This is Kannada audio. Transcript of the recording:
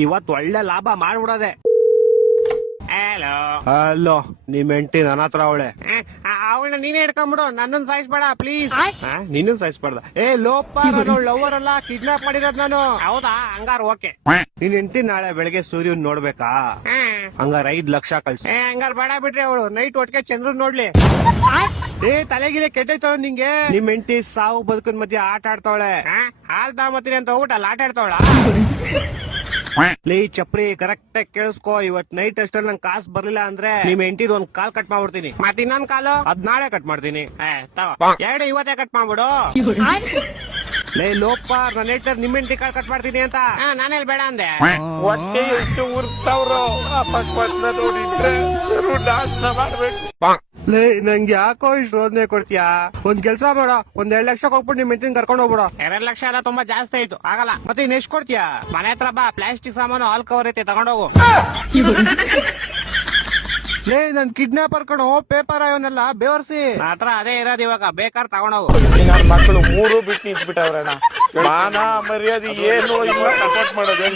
ಇವತ್ತು ಒಳ್ಳೆ ಲಾಭ ಮಾಡ್ಬಿಡೋದೆ. ಹಲೋ ಹಲೋ, ನಿಮ್ ಹೆಂಡತಿ ನನ್ನ ಹತ್ರ ಅವಳೆ. ಅವಳನ್ನ ನೀನೇ ಹಿಡ್ಕೊಂಡ್ಬಿಡು, ನನ್ನನ್ ಸಾಯಿಸ್ಬೇಡ ಪ್ಲೀಸ್. ನಿನ್ನ ಸಾಯಿಸ್ಬಾರ್ದ. ಲೋಪ, ನಾನು ಲವರ್ ಅಲ್ಲ, ಕಿಡ್ನಾಪ್ ಮಾಡಿರೋದ್ ನಾನು. ಹೌದಾ, ಹಂಗಾರ ಓಕೆ. ನಿನ್ ಹೆಂಡತಿ ನಾಳೆ ಬೆಳಗ್ಗೆ ಸೂರ್ಯನ್ ನೋಡ್ಬೇಕಾ? ಹಂಗಾರ 5 ಲಕ್ಷ ಕಳ್ಸಿ. ಹಂಗಾರ ಬೇಡ ಬಿಡ್ರಿ, ಅವಳು ನೈಟ್ ಒಟ್ಟಿಗೆ ಚಂದ್ರನ್ ನೋಡ್ಲಿ. ತಲೆಗಿಲೆ ಕೆಟ್ಟೈತವ ನಿಂಗೆ. ನಿಮ್ ಹೆಂಡತಿ ಸಾವು ಬದುಕಿನ ಮಧ್ಯೆ ಆಟ ಆಡ್ತಾವಳೆ. ಹಾಲ್ ತಾಮತ್ತೀನಿ ಅಂತ ಹೋಗ್ಬಿಟ್ಟು ಅಲ್ಲಿ ಆಟ ಆಡ್ತಾವಳ. ಲೇ ಚಪ್ರಿ, ಕರೆಕ್ಟ್ ಆಗಿ ಕೇಳಿಸ್ಕೋ. ಇವತ್ ನೈಟ್ ಅಷ್ಟಲ್ಲಿ ನಂಗೆ ಕಾಸು ಬರ್ಲಿಲ್ಲ ಅಂದ್ರೆ ನಿಮ್ ಹೆಂಡತಿದ್ ಒಂದ್ ಕಾಲ್ ಕಟ್ ಮಾಡ್ಬಿಡ್ತೀನಿ. ಮತ್ ಇನ್ನೊಂದ್ ಕಾಲು ಅದ್ ನಾಳೆ ಕಟ್ ಮಾಡ್ತೀನಿ. ಎರಡು ಇವತ್ತೇ ಕಟ್ ಮಾಡ್ಬಿಡು. ಲೇ ಲೋಪ, ನನ್ನ ಹೇಳ್ತಾರೆ ನಿಮ್ ಹೆಂಡತಿ ಕಾಲ್ ಕಟ್ ಮಾಡ್ತೀನಿ ಅಂತ. ನಾನೆಲ್ ಬೇಡ ಅಂದೆ. ಹೊಟ್ಟೆ ಎಷ್ಟು ಉರ್ತಾವ್ರು, ಅಕಸ್ಮಾತ್ ನೋಡಿದ್ರೆ ನಾಶನ ಮಾಡ್ಬೇಕು. ಲೇ ನಂಗೆ ಯಾಕೋ ಇಷ್ಟು ರೋದನೆ ಕೊಡ್ತೀಯಾ? ಒಂದ್ ಕೆಲ್ಸ ಮಾಡೋ, ಒಂದ್ 2 ಲಕ್ಷ ಕೊಟ್ಬಿಟ್ಟು ನಿಮ್ ಹೆಂಡತಿನ ಕರ್ಕೊಂಡು ಹೋಗ್ಬಿಡೋ. 2 ಲಕ್ಷ ಎಲ್ಲ ತುಂಬಾ ಜಾಸ್ತಿ ಆಯ್ತು, ಆಗಲ್ಲ. ಮತ್ತೆ ಇನ್ ಎಷ್ಟ್ ಕೊಡ್ತೀಯಾ? ಮನೆ ಹತ್ರ ಬಾ, ಪ್ಲಾಸ್ಟಿಕ್ ಸಾಮಾನು ಹಾಲ್ ಕವರ್ ಐತೆ, ತಗೊಂಡೋಗು. ಲೇ ನನ್ ಕಿಡ್ನಾಪರ್ ಕಣೋ, ಪೇಪರ್ ಇವನ್ನೆಲ್ಲ ಬೇವರ್ಸಿ. ಹತ್ರ ಅದೇ ಇರೋದು, ಇವಾಗ ಬೇಕಾದ್ರೆ ತಗೊಂಡೋಗು. ನನ್ನ ಮಕ್ಕಳು 3 ಬಿಟ್ಟು ನಿಂತ್ಬಿಟ್ಟವ್ರಣ್ಣ. ಮಾನ ಮರ್ಯಾದೆ ಏನು ಇಲ್ಲ, ಸಪೋರ್ಟ್ ಮಾಡೋದು.